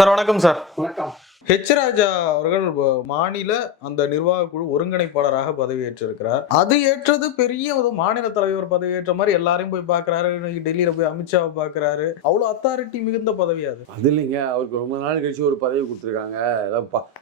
Sir வணக்கம் sir. வணக்கம். H ராஜா அவர்கள் மாநில அந்த நிர்வாக குழு ஒருங்கிணைப்பாளராக பதவியேற்றிருக்கிறார். அது ஏற்றது பெரிய ஒரு மாநில தலைவர் பதவியேற்ற மாதிரி எல்லாரையும் போய் இன்னைக்கு டெல்லியில போய் அமித்ஷாவை பாக்குறாரு அவ்வளவு அத்தாரிட்டி மிகுந்த பதவி அது. அது இல்லைங்க அவருக்கு ரொம்ப நாள் கழிச்சு ஒரு பதவி கொடுத்துருக்காங்க.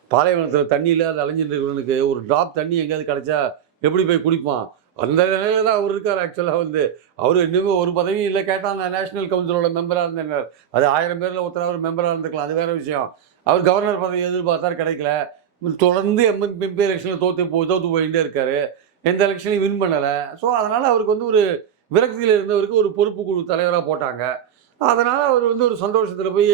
பாலைவனத்தில் தண்ணி இல்லாத அலைஞ்சிட்டு இருக்கிறவனுக்கு ஒரு ட்ராப் தண்ணி எங்கேயாவது கிடைச்சா எப்படி போய் குடிப்பான்? அந்த நிலையில தான் அவர் இருக்கார். ஆக்சுவலாக வந்து அவர் இன்னுமே ஒரு பதவியும் இல்லை. கேட்டால் அந்த நேஷனல் கவுன்சிலோட மெம்பராக இருந்தேன் அது ஆயிரம் பேரில் ஒருத்தர் அவர் மெம்பராக இருந்துக்கலாம். அது வேற விஷயம். அவர் கவர்னர் பதவி எதிர்பார்த்தார் கிடைக்கல. தொடர்ந்து எம்என் எம்பி எலெக்ஷனில் தோத்து போ தோத்து போயிட்டே இருக்காரு. எந்த எலெக்ஷனையும் வின் பண்ணலை. ஸோ அதனால் அவருக்கு வந்து ஒரு விரக்தியில் இருந்தவருக்கு ஒரு பொறுப்பு குழு தலைவராக போட்டாங்க. அதனால் அவர் வந்து ஒரு சந்தோஷத்தில் போய்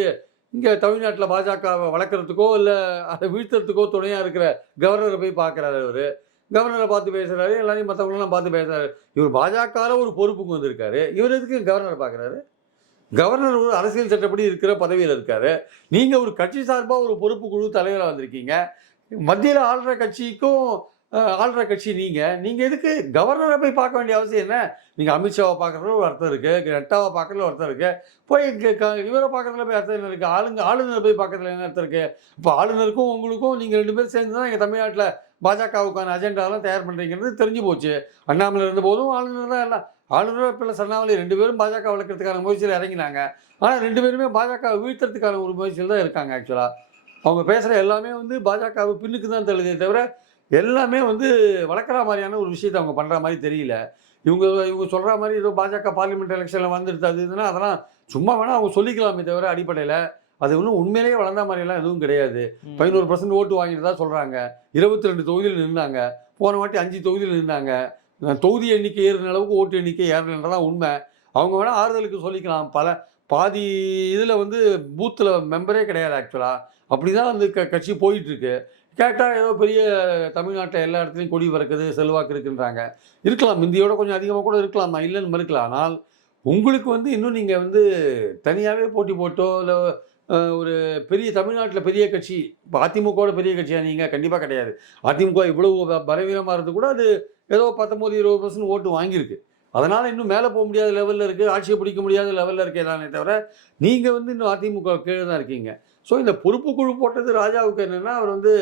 இங்கே தமிழ்நாட்டில் பாஜகவை வளர்க்குறதுக்கோ இல்லை அதை வீழ்த்துறதுக்கோ துணையாக இருக்கிற கவர்னரை போய் பார்க்குறாரு அவர். கவர்னரை பார்த்து பேசுகிறாரு எல்லாரையும் மற்றவங்களெல்லாம் பார்த்து பேசுகிறாரு இவர் பாஜகவில் ஒரு பொறுப்புக்கு வந்திருக்காரு. இவர் எதுக்கு கவர்னரை பார்க்குறாரு? கவர்னர் ஒரு அரசியல் சட்டப்படி இருக்கிற பதவியில் இருக்காரு. நீங்கள் ஒரு கட்சி சார்பாக ஒரு பொறுப்பு குழு தலைவராக வந்திருக்கீங்க. மத்தியில் ஆள்ற கட்சிக்கும் ஆள்ற கட்சி நீங்கள் நீங்கள் எதுக்கு கவர்னரை போய் பார்க்க வேண்டிய அவசியம் என்ன? நீங்கள் அமித்ஷாவை பார்க்குறதுல ஒரு அர்த்தம் இருக்குது நட்டாவை பார்க்குறதுல ஒருத்தர் அர்த்தம் இருக்குது போய் க- இவரை பார்க்குறதுல போய் அர்த்தம் என்ன இருக்குது ஆளுங்க ஆளுநரை போய் பார்க்குறதுல என்ன அர்த்தம் இருக்குது இப்போ ஆளுநருக்கும் உங்களுக்கும் நீங்கள் ரெண்டு பேரும் சேர்ந்து தான் எங்கள் தமிழ்நாட்டில் பாஜகவுக்கான அஜெண்டாலாம் தயார் பண்ணுறீங்கிறது தெரிஞ்சு போச்சு. அண்ணாமலை இருந்த போதும் ஆளுநர் தான் எல்லாம். ஆளுநர் பிள்ளை அண்ணாமலை ரெண்டு பேரும் பாஜக வளர்க்கறதுக்கான முயற்சியில் இறங்கினாங்க. ஆனால் ரெண்டு பேருமே பாஜக வீழ்த்துறதுக்கான ஒரு முயற்சியில் தான் இருக்காங்க ஆக்சுவலாக அவங்க பேசுகிற எல்லாமே வந்து பாஜகவை பின்னுக்கு தான் தள்ளுதே தவிர எல்லாமே வந்து வளர்க்குற மாதிரியான ஒரு விஷயத்தை அவங்க பண்ணுற மாதிரி தெரியல. இவங்க இவங்க சொல்கிற மாதிரி ஏதோ பாஜக பார்லிமெண்ட் எலெக்ஷனில் வந்துடுது அது இதுன்னா அதெல்லாம் சும்மா வேணால் அவங்க சொல்லிக்கலாமே தவிர அடிப்படையில். அது ஒன்றும் உண்மையிலேயே வளர்ந்த மாதிரியெல்லாம் எதுவும் கிடையாது. பதினோரு பர்சன்ட் ஓட்டு வாங்கிட்டு தான் சொல்கிறாங்க இருபத்தி ரெண்டு தொகுதியில் நின்னாங்க. போன வாட்டி அஞ்சு தொகுதியில் நின்னாங்க. அஹ் தொகுதி எண்ணிக்கை ஏறுன அளவுக்கு ஓட்டு எண்ணிக்கை ஏறணுன்றதான் உண்மை. அவங்க வேணால் ஆறுதலுக்கு சொல்லிக்கலாம். பல பாதி இதில் வந்து பூத்தில் மெம்பரே கிடையாது ஆக்சுவலாக அப்படி தான் வந்து க கட்சி போயிட்டுருக்கு. கேட்டால் ஏதோ பெரிய தமிழ்நாட்டில் எல்லா இடத்துலையும் கொடி பறக்குது செல்வாக்கு இருக்குன்றாங்க. இருக்கலாம். முந்தியோட கொஞ்சம் அதிகமாக கூட இருக்கலாம். தான் இல்லைன்னு மறுக்கலாம் ஆனால் உங்களுக்கு வந்து இன்னும் நீங்கள் வந்து தனியாகவே போட்டி போட்டோ இல்லை ஒரு பெரிய தமிழ்நாட்டில் பெரிய கட்சி இப்போ அதிமுகவோட பெரிய கட்சியாக நீங்கள் கண்டிப்பாக கிடையாது. அதிமுக இவ்வளவு பலவீனமாக இருந்து கூட அது ஏதோ பத்தொம்போது இருபது பர்சன்ட் ஓட்டு வாங்கியிருக்கு. அதனால் இன்னும் மேலே போக முடியாத லெவலில் இருக்குது ஆட்சியை பிடிக்க முடியாத லெவலில் இருக்கேதானே தவிர நீங்கள் வந்து இன்னும் அதிமுக கீழே தான் இருக்கீங்க. ஸோ இந்த பொறுப்பு குழு போட்டது ராஜாவுக்கு என்னென்னா அவர் வந்து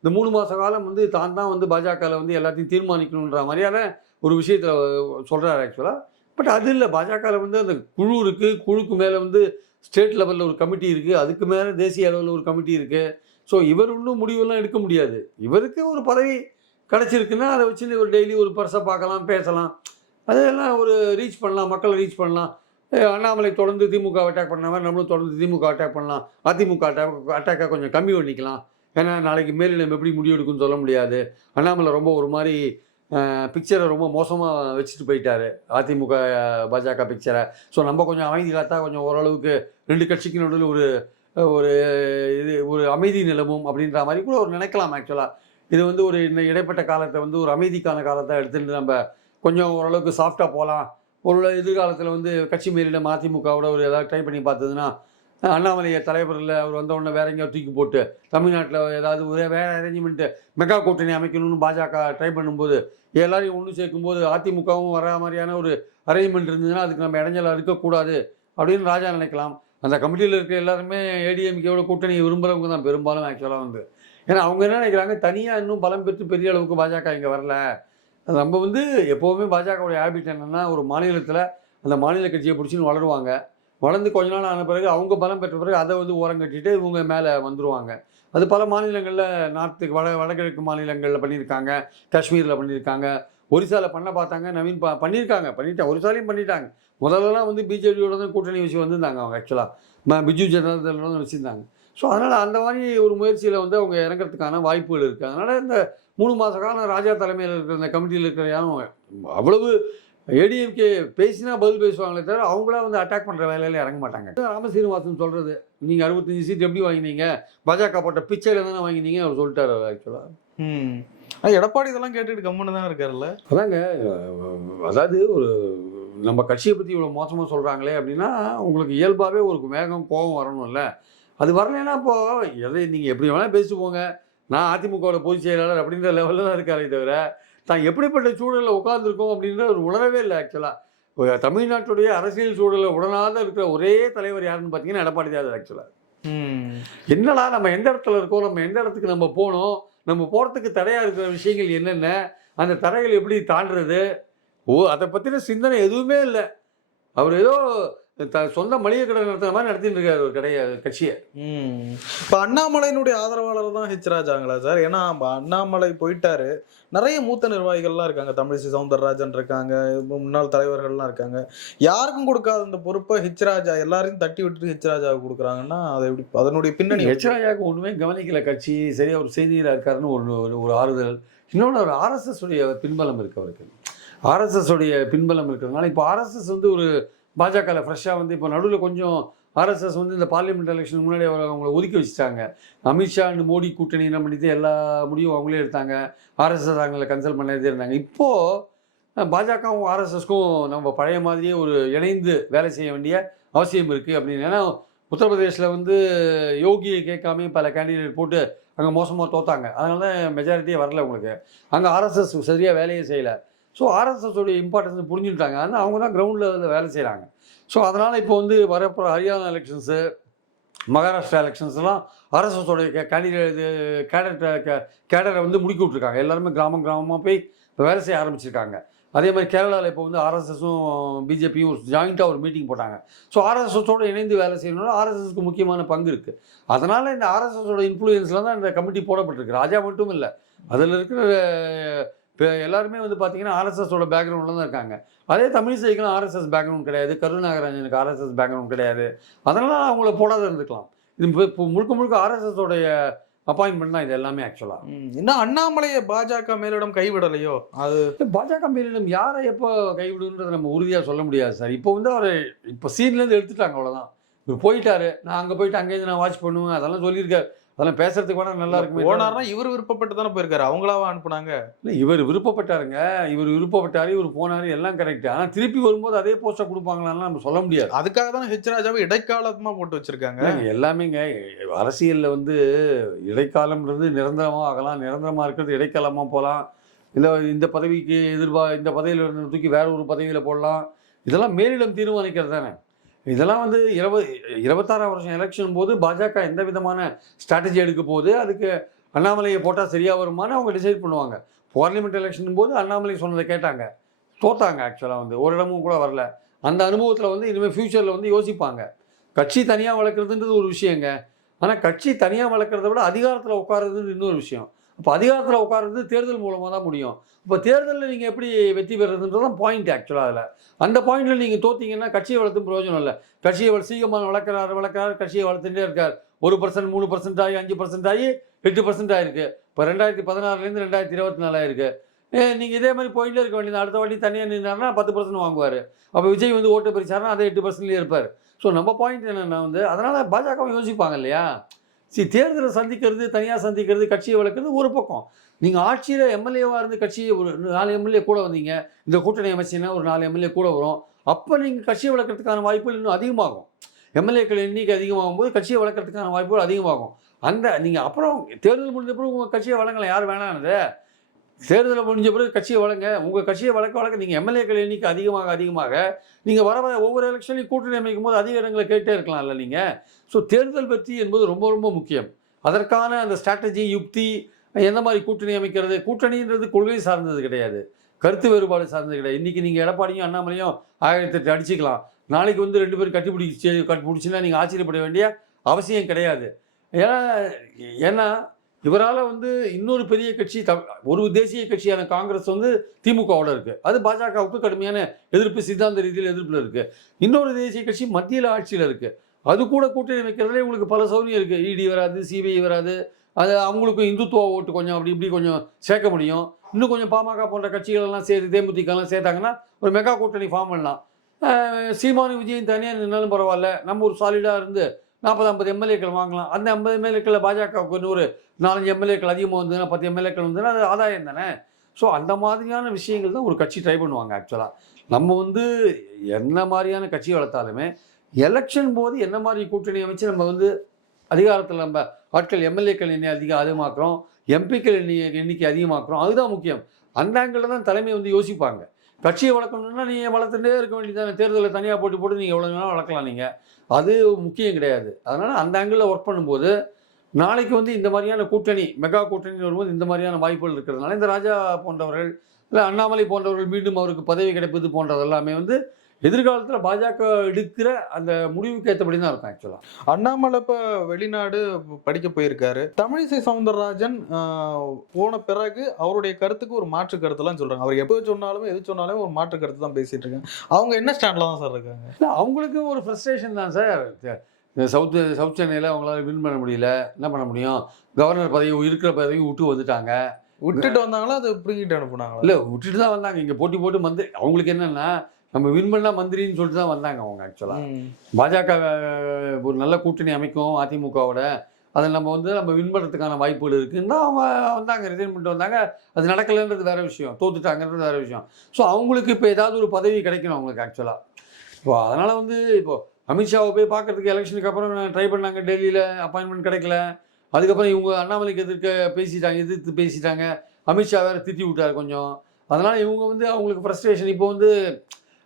இந்த மூணு மாத காலம் வந்து தான் தான் வந்து பாஜகவில் வந்து எல்லாத்தையும் தீர்மானிக்கணுன்ற மாதிரியான ஒரு விஷயத்தில் சொல்கிறார் ஆக்சுவலாக பட் அது இல்லை. பாஜகவில் வந்து அந்த குழு இருக்குது குழுக்கு மேலே வந்து ஸ்டேட் லெவலில் ஒரு கமிட்டி இருக்குது அதுக்கு மேலே தேசிய அளவில் ஒரு கமிட்டி இருக்குது ஸோ இவர் ஒன்றும் முடிவெல்லாம் எடுக்க முடியாது. இவருக்கு ஒரு பதவி கிடச்சிருக்குன்னா அதை வச்சு ஒரு டெய்லி ஒரு பர்ஸை பார்க்கலாம் பேசலாம். அதெல்லாம் ஒரு ரீச் பண்ணலாம் மக்களை ரீச் பண்ணலாம். அண்ணாமலை தொடர்ந்து திமுக அட்டாக் பண்ண மாதிரி நம்மளும் தொடர்ந்து திமுக அட்டாக் பண்ணலாம். அதிமுக அட்டாக் அட்டாக்காக கொஞ்சம் கம்மி பண்ணிக்கலாம். ஏன்னா நாளைக்கு மேலிடம் நம்ம எப்படி முடிவெடுக்குன்னு சொல்ல முடியாது. அண்ணாமலை ரொம்ப ஒரு மாதிரி பிக்சரை ரொம்ப மோசமாக வச்சுட்டு போயிட்டாரு. அதிமுக பாஜக பிக்சரை ஸோ நம்ம கொஞ்சம் அமைதி காத்தா கொஞ்சம் ஓரளவுக்கு ரெண்டு கட்சிக்கு நடுவில் ஒரு ஒரு இது ஒரு அமைதி நிலவும் அப்படின்ற மாதிரி கூட ஒரு நினைக்கலாம் ஆக்சுவலாக இது வந்து ஒரு இந்த இடைப்பட்ட காலத்தை வந்து ஒரு அமைதிக்கான காலத்தை எடுத்துட்டு நம்ம கொஞ்சம் ஓரளவுக்கு சாஃப்டாக போகலாம் ஒரு எதிர்காலத்தில் வந்து கட்சி மேலிடம் அதிமுகவோட ஒரு ஏதாவது ட்ரை பண்ணி பார்த்ததுன்னா அண்ணாமலையை தலைவரில் அவர் வந்த உடனே வேற எங்கேயாவது தூக்கி போட்டு தமிழ்நாட்டில் ஏதாவது ஒரு வேற அரேஞ்ச்மெண்ட்டு மெகா கூட்டணி அமைக்கணும்னு பாஜக ட்ரை பண்ணும்போது எல்லாரையும் ஒன்று சேர்க்கும்போது அதிமுகவும் வர மாதிரியான ஒரு அரேஞ்ச்மெண்ட் இருந்ததுன்னா அதுக்கு நம்ம இடைஞ்சலாக இருக்கக்கூடாது அப்படின்னு ராஜா நினைக்கலாம். அந்த கமிட்டியில் இருக்க எல்லாருமே ஏடிஎம்கேவோட கூட்டணி விரும்புகிறவங்க தான் பெரும்பாலும் ஆக்சுவலாக வந்து. ஏன்னா அவங்க என்ன நினைக்கிறாங்க தனியாக இன்னும் பலம் பெற்று பெரிய அளவுக்கு பாஜக இங்கே வரல. நம்ம வந்து எப்போவுமே பாஜகவுடைய ஹேபிட் என்னென்னா ஒரு மாநிலத்தில் அந்த மாநில கட்சியை பிடிச்சின்னு வளருவாங்க. வளர்ந்து கொஞ்ச நாள் ஆன பிறகு அவங்க பலம் பெற்ற பிறகு அதை வந்து ஓரங்கட்டிட்டு இவங்க மேலே வந்துருவாங்க. அது பல மாநிலங்களில் நார்த்துக்கு வட வடகிழக்கு மாநிலங்களில் பண்ணியிருக்காங்க காஷ்மீரில் பண்ணியிருக்காங்க. ஒரிசாவில் பண்ண பார்த்தாங்க நவீன் பா பண்ணியிருக்காங்க பண்ணிட்டாங்க ஒரிசாலையும் பண்ணிட்டாங்க. முதல்லலாம் வந்து பிஜேபியோட தான் கூட்டணி விஷயம் வந்திருந்தாங்க அவங்க ஆக்சுவலாக பிஜு ஜனதா வச்சுருந்தாங்க. ஸோ அதனால் அந்த மாதிரி ஒரு முயற்சியில் வந்து அவங்க இறங்குறதுக்கான வாய்ப்புகள் இருக்குது அதனால் இந்த மூணு மாத காலம் ராஜா தலைமையில் இருக்கிற இந்த கமிட்டியில் இருக்கிற யாரும் அவ்வளவு ஏடிஎம்கே பேசினா பதில் பேசுவாங்களே தவிர அவங்களா வந்து அட்டாக் பண்ணுற வேலையில இறங்க மாட்டாங்க. ராம சீனிவாசன் சொல்கிறது நீங்கள் அறுபத்தஞ்சு சீட் எப்படி வாங்கினீங்க? பாஜக போட்ட பிச்சையில் தானே வாங்கினீங்க அவர் சொல்லிட்டாரு ஆக்சுவலாக எடப்பாடி இதெல்லாம் கேட்டுட்டு கம்முன்னு தான் இருக்காருல்ல? அதாங்க அதாவது ஒரு நம்ம கட்சியை பற்றி இவ்வளோ மோசமாக சொல்கிறாங்களே அப்படின்னா உங்களுக்கு இயல்பாகவே ஒரு வேகம் கோபம் வரணும்ல. அது வரலைன்னா இப்போ எதை நீங்கள் எப்படி வேணால் பேசிட்டு போங்க நான் அதிமுகவோட பொதுச் செயலாளர் அப்படின்ற லெவலில் தான் இருக்காரே தவிர தான் எப்படிப்பட்ட சூழலில் உட்காந்துருக்கோம் அப்படின்ற ஒரு உணரவே இல்லை ஆக்சுவலாக தமிழ்நாட்டுடைய அரசியல் சூழலில் உடனாத இருக்கிற ஒரே தலைவர் யாருன்னு பார்த்தீங்கன்னா எடப்பாடி தான் ஆக்சுவலாக என்னடா நம்ம எந்த இடத்துல இருக்கோம் நம்ம எந்த இடத்துக்கு நம்ம போகணும் நம்ம போகிறதுக்கு தடையாக இருக்கிற விஷயங்கள் என்னென்ன அந்த தடைகள் எப்படி தாண்டுறது? ஓ அதை பற்றின சிந்தனை எதுவுமே இல்லை. அவர் ஏதோ த சொந்த மளிகை கடை நடத்துற மாதிரி நடத்திட்டு இருக்காரு ஒரு கடையை கட்சியை. இப்ப அண்ணாமலையினுடைய ஆதரவாளர் தான் ஹெச் ராஜாங்களா சார்? ஏன்னா அண்ணாமலை போயிட்டாரு. நிறைய மூத்த நிர்வாகிகள்லாம் இருக்காங்க. தமிழிசை சவுந்தரராஜன் இருக்காங்க. முன்னாள் தலைவர்கள்லாம் இருக்காங்க. யாருக்கும் கொடுக்காத அந்த பொறுப்பை ஹெச் ராஜா எல்லாரையும் தட்டி விட்டுட்டு ஹெச் ராஜாவுக்கு கொடுக்குறாங்கன்னா அது எப்படி அதனுடைய பின்னணி எப்படி? எச்ராஜாவுக்கு ஒன்றுமே கவனிக்கல கட்சி. சரியா ஒரு செய்தியில் இருக்காருன்னு ஒரு ஒரு- ஒரு ஆறுதல். இன்னொன்று ஒரு ஆர்எஸ்எஸ் உடைய பின்பலம் இருக்கு அவருக்கு. ஆர்எஸ்எஸ் உடைய பின்பலம் இருக்கிறதுனால இப்போ ஆர்எஸ்எஸ் வந்து ஒரு பாஜகவில் ஃப்ரெஷ்ஷாக வந்து இப்போ நடுவில் கொஞ்சம் ஆர்எஸ்எஸ் வந்து இந்த பார்லிமெண்ட் எலெக்ஷன் முன்னாடி அவர் அவங்கள ஒதுக்கி வச்சுட்டாங்க. அமித்ஷா அண்ட் மோடி கூட்டணி என்ன பண்ணிட்டு எல்லா முடிவும் அவங்களே எடுத்தாங்க. ஆர்எஸ்எஸ் அவங்கள கன்சல்ட் பண்ணதே இருந்தாங்க. இப்போது பாஜகவும் ஆர்எஸ்எஸ்க்கும் நம்ம பழைய மாதிரியே ஒரு இணைந்து வேலை செய்ய வேண்டிய அவசியம் இருக்குது அப்படின்னு. ஏன்னா உத்தரப்பிரதேசில் வந்து யோகியை கேட்காம பல கேண்டிடேட் போட்டு அங்கே மோசமாக தோத்தாங்க. அதனால தான் மெஜாரிட்டியே வரல உங்களுக்கு. அங்கே ஆர்எஸ்எஸ் சரியாக வேலையே செய்யலை. ஸோ ஆர்எஸ்எஸோடைய இம்பார்ட்டன்ஸ் புரிஞ்சுட்டாங்க ஆனால் அவங்க தான் கிரவுண்டில் வந்து வேலை செய்கிறாங்க ஸோ அதனால் இப்போ வந்து வரப்போகிற ஹரியானா எலெக்ஷன்ஸு மகாராஷ்டிரா எலெக்ஷன்ஸ்லாம் ஆர்எஸ்எஸோடைய கேண்டிடேட் கேடட் கேடரை வந்து முடுக்கி விட்ருக்காங்க எல்லாருமே கிராமம் கிராமமாக போய் இப்போ வேலை செய்ய ஆரம்பிச்சிருக்காங்க. அதே மாதிரி கேரளாவில் இப்போ வந்து ஆர்எஸ்எஸும் பிஜேபியும் ஒரு ஜாயிண்ட்டாக ஒரு மீட்டிங் போட்டாங்க. ஸோ ஆர்எஸ்எஸோடு இணைந்து வேலை செய்யணும்னா ஆர்எஸ்எஸ்க்கு முக்கியமான பங்கு இருக்குது அதனால் இந்த ஆர்எஸ்எஸோட இன்ஃப்ளூயன்ஸில் தான் இந்த கமிட்டி போடப்பட்டிருக்கு. ராஜா மட்டும் இல்லை. அதில் இருக்கிற இப்போ எல்லாருமே வந்து பார்த்தீங்கன்னா ஆர்எஸ்எஸோட பேக்ரவுண்டில் தான் இருக்காங்க. அதே தமிழிசைக்கெல்லாம் ஆர்எஸ்எஸ் பேக்ரவுண்ட் கிடையாது. கருநாகராஜனுக்கு ஆர்எஸ்எஸ் பேக்ரவுண்ட் கிடையாது. அதனால் அவங்கள போடாத இருந்துக்கலாம். இது இப்போ- இப்போ முழுக்க முழுக்க ஆர்எஸ்எஸோடைய அப்பாயின்மெண்ட் தான் இது எல்லாமே ஆக்சுவலாக. இன்னும் அண்ணாமலையை பாஜக மேலிடம் கைவிடலையோ? அது பாஜக மேலிடம் யாரை எப்போ கைவிடுன்றதை நம்ம உறுதியாக சொல்ல முடியாது சார். இப்போ வந்து அவர் இப்போ சீன்லேருந்து எடுத்துட்டாங்க அவ்வளோதான் இவர் போயிட்டாரு. நான் அங்கே போயிட்டு அங்கேருந்து நான் வாட்ச் பண்ணுவேன் அதெல்லாம் சொல்லியிருக்காரு. அதெல்லாம் பேசுறதுக்கு வேணா நல்லா இருக்குமே. போனார்னா இவர் விருப்பப்பட்டு தானே போயிருக்காரு. அவங்களாவா அனுப்புனாங்க? இல்லை இவர் விருப்பப்பட்டாருங்க. இவர் விருப்பப்பட்டாரு இவர் போனாரு எல்லாம் கரெக்ட் ஆனால் திருப்பி வரும்போது அதே போஸ்ட்டை கொடுப்பாங்களான்னு நம்ம சொல்ல முடியாது. அதுக்காக தானே ஹெச் ராஜாவை இடைக்காலமா போட்டு வச்சிருக்காங்க. எல்லாமேங்க. அரசியலில் வந்து இடைக்காலம்ன்றது நிரந்தரமாக ஆகலாம் நிரந்தரமாக இருக்கிறது இடைக்காலமாக போகலாம் இல்லை இந்த பதவிக்கு எதிர்பா இந்த பதவியில் இருந்து தூக்கி வேற ஒரு பதவியில் போடலாம். இதெல்லாம் மேலிடம் தீர்மானிக்கிறது தானே. இதெல்லாம் வந்து இருபது இருபத்தாறாம் வருஷம் எலெக்ஷன் போது பாஜக எந்த விதமான ஸ்ட்ராட்டஜி எடுக்க போகுது? அதுக்கு அண்ணாமலையை போட்டால் சரியாக வருமான்னு அவங்க டிசைட் பண்ணுவாங்க. பார்லிமெண்ட் எலெக்ஷன் போது அண்ணாமலை சொன்னதை கேட்டாங்க. தோத்தாங்க ஆக்சுவலாக வந்து. ஒரு இடமும் கூட வரல. அந்த அனுபவத்தில் வந்து இனிமேல் ஃப்யூச்சரில் வந்து யோசிப்பாங்க. கட்சி தனியாக வளர்க்குறதுன்றது ஒரு விஷயங்க. ஆனால் கட்சி தனியாக வளர்க்குறத விட அதிகாரத்தில் உட்காருறதுன்னு இன்னொரு விஷயம். இப்போ அதிகாரத்தில் உட்கார்றது தேர்தல் மூலமாக தான் முடியும். இப்போ தேர்தலில் நீங்கள் எப்படி வெற்றி பெறுறதுன்றது தான் பாயிண்ட் ஆக்சுவலாக அதில். அந்த பாயிண்டில் நீங்கள் தோத்தீங்கன்னா கட்சியை வளர்த்தும் பிரயோஜனம் இல்லை. கட்சியை வள சீக்கிரமாக வளர்க்குறாரு வளர்க்குறாரு கட்சியை வளர்த்துட்டே இருக்கார். ஒரு பர்சன்ட் மூணு பர்சன்ட் ஆகி அஞ்சு பர்சன்ட் ஆகி எட்டு பர்சன்ட் ஆகிருக்கு இப்போ ரெண்டாயிரத்தி பதினாறுலேருந்து ரெண்டாயிரத்தி இருபத்தி நாலு ஆயிருக்கு. நீங்கள் இதே மாதிரி போயிட்டே இருக்க வேண்டியது அடுத்த வாட்டி தனியாக நின்னாருன்னா பத்து பர்சன்ட் வாங்குவார். அப்போ விஜய் வந்து ஓட்டு பிரிச்சாருன்னா அதே எட்டு பர்சன்ட்லேயே இருப்பார். ஸோ நம்ம பாயிண்ட் என்னென்னா வந்து அதனால் பாஜகவும் யோசிப்பாங்க இல்லையா? சரி தேர்தலை சந்திக்கிறது தனியாக சந்திக்கிறது கட்சியை வளர்க்குறது ஒரு பக்கம். நீங்கள் ஆட்சியில் எம்எல்ஏவாக இருந்து கட்சியை ஒரு நாலு எம்எல்ஏ கூட வந்தீங்க இந்த கூட்டணி அமைச்சிங்கன்னா ஒரு நாலு எம்எல்ஏ கூட வரும். அப்போ நீங்கள் கட்சியை வளர்க்குறதுக்கான வாய்ப்புகள் இன்னும் அதிகமாகும். எம்எல்ஏக்கள் எண்ணிக்கை அதிகமாகும் போது கட்சியை வளர்க்குறதுக்கான வாய்ப்புகள் அதிகமாகும். அந்த நீங்கள் அப்புறம் தேர்தல் முடிஞ்ச பிறகு உங்கள் கட்சியை வழங்கலாம். யார் வேணான்னு தேர்தலை முடிஞ்ச பிறகு கட்சியை வழங்க உங்கள் கட்சியை வழக்க வழக்க நீங்கள் எம்எல்ஏக்கள் எண்ணிக்கை அதிகமாக அதிகமாக நீங்கள் வர வர ஒவ்வொரு எலெக்ஷன்லையும் கூட்டணி அமைக்கும் போது அதிக இடங்களை கேட்டே இருக்கலாம்ல நீங்கள் ஸோ தேர்தல் பற்றி என்பது ரொம்ப ரொம்ப முக்கியம். அதற்கான அந்த ஸ்ட்ராட்டஜி யுக்தி எந்த மாதிரி கூட்டணி அமைக்கிறது? கூட்டணின்றது கொள்கை சார்ந்தது கிடையாது. கருத்து வேறுபாடு சார்ந்தது கிடையாது. இன்றைக்கி நீங்கள் எடப்பாடியும் அண்ணாமலையும் ஆயிரத்தி எட்டு அடிச்சுக்கலாம். நாளைக்கு வந்து ரெண்டு பேரும் கட்டி பிடிச்சி கட்டி பிடிச்சின்னா நீங்கள் ஆச்சரியப்பட வேண்டிய அவசியம் கிடையாது. ஏன்னா ஏன்னா இவரால் வந்து இன்னொரு பெரிய கட்சி த ஒரு தேசிய கட்சியான காங்கிரஸ் வந்து திமுகவோட இருக்குது அது பாஜகவுக்கு கடுமையான எதிர்ப்பு சித்தாந்த ரீதியில் எதிர்ப்பில் இருக்குது இன்னொரு தேசிய கட்சி மத்தியில் ஆட்சியில் இருக்குது அது கூட கூட்டணி வைக்கிறதுல உங்களுக்கு பல சௌரியம் இருக்குது இடி வராது சிபிஐ வராது. அது அவங்களுக்கும் இந்துத்துவ ஓட்டு கொஞ்சம் அப்படி இப்படி கொஞ்சம் சேர்க்க முடியும். இன்னும் கொஞ்சம் பாமக போன்ற கட்சிகள் எல்லாம் சேர்த்து தேமுதிகலாம் சேர்த்தாங்கன்னா ஒரு மெகா கூட்டணி ஃபார்ம் பண்ணலாம். அஹ் சீமானு விஜயன் தனியாக நின்னாலும் பரவாயில்ல. நம்ம ஒரு சாலிடாக இருந்து நாற்பது ஐம்பது எம்எல்ஏக்கள் வாங்கலாம். அந்த ஐம்பது எம்எல்ஏக்களில் பாஜகவுக்கு இன்னொரு நாலஞ்சு எம்எல்ஏக்கள் அதிகமாக வந்ததுன்னா பத்து எம்எல்ஏக்கள் வந்ததுன்னா அது ஆதாயம் தானே? ஸோ அந்த மாதிரியான விஷயங்கள் தான் ஒரு கட்சி ட்ரை பண்ணுவாங்க ஆக்சுவலாக நம்ம வந்து என்ன மாதிரியான கட்சி வளர்த்தாலுமே எலெக்ஷன் போது என்ன மாதிரி கூட்டணி அமைச்சு நம்ம வந்து அதிகாரத்தில் நம்ம ஆட்கள் எம்எல்ஏக்கள் எண்ணி அதிகம் அதிகமாக்குறோம் எம்பிக்கள் எண்ணி எண்ணிக்கை அதிகமாக்குறோம் அதுதான் முக்கியம். அந்த ஆங்கிளில் தான் தலைமை வந்து யோசிப்பாங்க. கட்சியை வளர்க்கணும்னா நீங்கள் வளர்த்துட்டே இருக்க வேண்டியது தேர்தலில் தனியாக போட்டி போட்டு நீங்கள் எவ்வளோ நேரம் வளர்க்கலாம் நீங்கள் அது முக்கியம் கிடையாது. அதனால் அந்த ஆங்கிளில் ஒர்க் பண்ணும்போது நாளைக்கு வந்து இந்த மாதிரியான கூட்டணி மெகா கூட்டணி வரும்போது இந்த மாதிரியான வாய்ப்புகள் இருக்கிறதுனால இந்த ராஜா போன்றவர்கள் இல்லை அண்ணாமலை போன்றவர்கள் மீண்டும் அவருக்கு பதவி கிடைப்பது போன்றது எல்லாமே வந்து எதிர்காலத்தில் பாஜக எடுக்கிற அந்த முடிவுக்கு ஏற்றபடி தான் இருக்கும் ஆக்சுவலாக அண்ணாமலை இப்ப வெளிநாடு படிக்க போயிருக்காரு. தமிழிசை சவுந்தரராஜன் போன பிறகு அவருடைய கருத்துக்கு ஒரு மாற்று கருத்துலாம் சொல்றாங்க. அவர் எப்போ சொன்னாலும் எது சொன்னாலும் ஒரு மாற்று கருத்து தான் பேசிட்டு இருக்காங்க. அவங்க என்ன ஸ்டாண்ட்ல தான் சார் இருக்காங்க? இல்லை அவங்களுக்கு ஒரு ஃப்ரஸ்ட்ரேஷன் தான் சார் இந்த சவுத் சவுத் சென்னையில் அவங்களால வின் பண்ண முடியல. என்ன பண்ண முடியும்? கவர்னர் பதவி இருக்கிற பதவி விட்டு வந்துட்டாங்க. விட்டுட்டு வந்தாங்களா? அது பிடிக்கிட்டு அனுப்புனாங்களா? இல்லை விட்டுட்டு தான் வந்தாங்க. இங்கே போட்டி போட்டு மந்திரி அவங்களுக்கு என்னென்னா நம்ம வின் பண்ணால் மந்திரின்னு சொல்லிட்டு தான் வந்தாங்க அவங்க ஆக்சுவலாக. பாஜக ஒரு நல்ல கூட்டணி அமைக்கும் அதிமுகவோட. அதை நம்ம வந்து நம்ம வின் பண்ணுறதுக்கான வாய்ப்புகள் இருக்குன்னு அவங்க வந்தாங்க ரிசைன் பண்ணிட்டு வந்தாங்க. அது நடக்கலைன்றது வேற விஷயம். தோத்துட்டாங்கன்றது வேற விஷயம். ஸோ அவங்களுக்கு இப்போ ஏதாவது ஒரு பதவி கிடைக்கணும் அவங்களுக்கு ஆக்சுவலாக இப்போ அதனால் வந்து இப்போ அமித்ஷாவை போய் பார்க்கறதுக்கு எலெக்ஷனுக்கு அப்புறம் ட்ரை பண்ணாங்க டெல்லியில் அப்பாயின்மெண்ட் கிடைக்கல. அதுக்கப்புறம் இவங்க அண்ணாமலைக்கு எதிர்க்க பேசிட்டாங்க எதிர்த்து பேசிட்டாங்க. அமித்ஷா வேற திட்டி விட்டார் கொஞ்சம். அதனால் இவங்க வந்து அவங்களுக்கு ஃப்ரஸ்ட்ரேஷன் இப்போ வந்து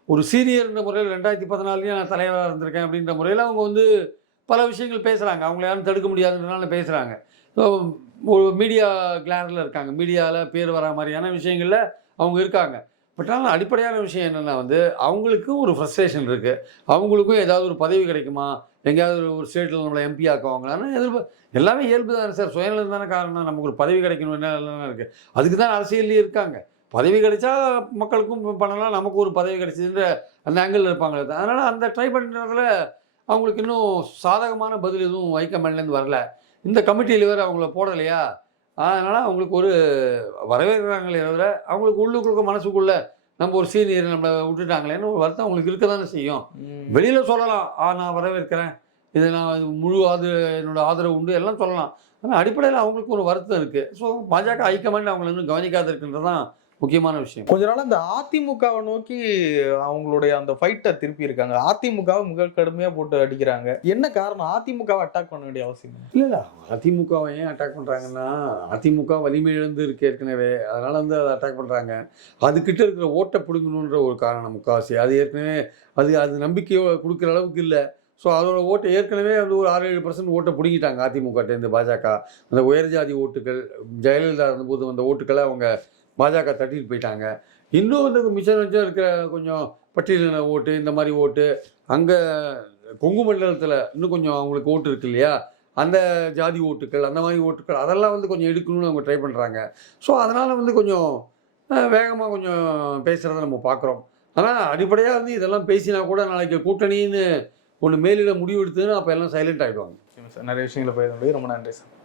ஒரு சீனியர்ன்ற முறையில் ரெண்டாயிரத்தி பதினாலுலேயும் நான் தலைவராக இருந்திருக்கேன் அப்படின்ற முறையில் அவங்க வந்து பல விஷயங்கள் பேசுகிறாங்க அவங்கள யாரும் தடுக்க முடியாதுன்றனால பேசுகிறாங்க ஒரு மீடியா கிளாரில் இருக்காங்க. மீடியாவில் பேர் வரா மாதிரியான விஷயங்களில் அவங்க இருக்காங்க. பட் ஆனால் அடிப்படையான விஷயம் என்னென்னா வந்து அவங்களுக்கும் ஒரு ஃப்ரஸ்ட்ரேஷன் இருக்குது அவங்களுக்கும் ஏதாவது ஒரு பதவி கிடைக்குமா? எங்கேயாவது ஒரு- ஒரு ஸ்டேட்டில் நம்மளை எம்பி ஆக்குவாங்களான்னு எதிர்ப்பு எல்லாமே இயல்பு தானே சார். சுயநலம் தானே காரணம். நமக்கு ஒரு பதவி கிடைக்கணும் என்ன இருக்குது அதுக்கு தான் அரசியல்லையும் இருக்காங்க. பதவி கிடைச்சா மக்களுக்கும் பண்ணலாம் நமக்கு ஒரு பதவி கிடைச்சதுன்ற அந்த ஆங்கிள் இருப்பாங்களே அதனால் அந்த ட்ரை பண்ணுறதுல அவங்களுக்கு இன்னும் சாதகமான பதில் எதுவும் ஹைகமாண்ட்லேருந்து வரல. இந்த கமிட்டியில் வேறு அவங்கள போடலையா? அதனால் அவங்களுக்கு ஒரு வரவேற்கிறாங்களே தவிர அவங்களுக்கு உள்ளுக்குள்ள மனசுக்குள்ள நம்ம ஒரு சீனியர் நம்மளை விட்டுட்டாங்களேன்னு ஒரு வருத்தம் அவங்களுக்கு இருக்க தானே செய்யும். வெளியில் சொல்லலாம் ஆ நான் வரவேற்கிறேன். இது நான் முழு ஆது என்னோட ஆதரவு உண்டு எல்லாம் சொல்லலாம். ஆனால் அடிப்படையில் அவங்களுக்கு ஒரு வருத்தம் இருக்குது ஸோ பாஜக ஹைகமாண்ட் அவங்களை இன்னும் கவனிக்காது இருக்கின்றது தான் முக்கியமான விஷயம். கொஞ்ச நாள் அந்த அதிமுகவை நோக்கி அவங்களுடைய அந்த ஃபைட்டை திருப்பி இருக்காங்க அதிமுகவை மிக கடுமையா போட்டு அடிக்கிறாங்க. என்ன காரணம்? அதிமுகவை அட்டாக் பண்ண வேண்டிய அவசியம்? இல்லை இல்லை. அதிமுகவை ஏன் அட்டாக் பண்ணுறாங்கன்னா அதிமுக வலிமை இழந்து இருக்கு ஏற்கனவே. அதனால் வந்து அதை அட்டாக் பண்ணுறாங்க அதுக்கிட்ட இருக்கிற ஓட்டை பிடுங்கணுன்ற ஒரு காரணம் முக்காவாசி அது ஏற்கனவே அது அது நம்பிக்கையோ கொடுக்குற அளவுக்கு இல்லை. ஸோ அதோட ஓட்டை ஏற்கனவே வந்து ஒரு ஆறு ஏழு பர்சன்ட் ஓட்டை பிடுங்கிட்டாங்க அதிமுகட்டேருந்து பாஜக. அந்த உயர்ஜாதி ஓட்டுகள் ஜெயலலிதா இருந்தபோது அந்த ஓட்டுக்களை அவங்க பாஜக தட்டிட்டு போயிட்டாங்க. இன்னும் வந்து மிச்சம் மிச்சம் இருக்கிற கொஞ்சம் பட்டியலின ஓட்டு இந்த மாதிரி ஓட்டு அங்கே கொங்கு மண்டலத்தில் இன்னும் கொஞ்சம் அவங்களுக்கு ஓட்டு இருக்கு இல்லையா? அந்த ஜாதி ஓட்டுக்கள் அந்த மாதிரி ஓட்டுகள் அதெல்லாம் வந்து கொஞ்சம் எடுக்கணும்னு அவங்க ட்ரை பண்ணுறாங்க ஸோ அதனால் வந்து கொஞ்சம் வேகமாக கொஞ்சம் பேசுகிறத நம்ம பார்க்குறோம் ஆனால் அடிப்படையாக வந்து இதெல்லாம் பேசினா கூட நாளைக்கு கூட்டணின்னு ஒன்று மேலிட முடிவு எடுத்ததுன்னா அப்போ எல்லாம் சைலண்ட் ஆகிடுவாங்க நிறைய விஷயங்களை போய் ரொம்ப நன்றி சார்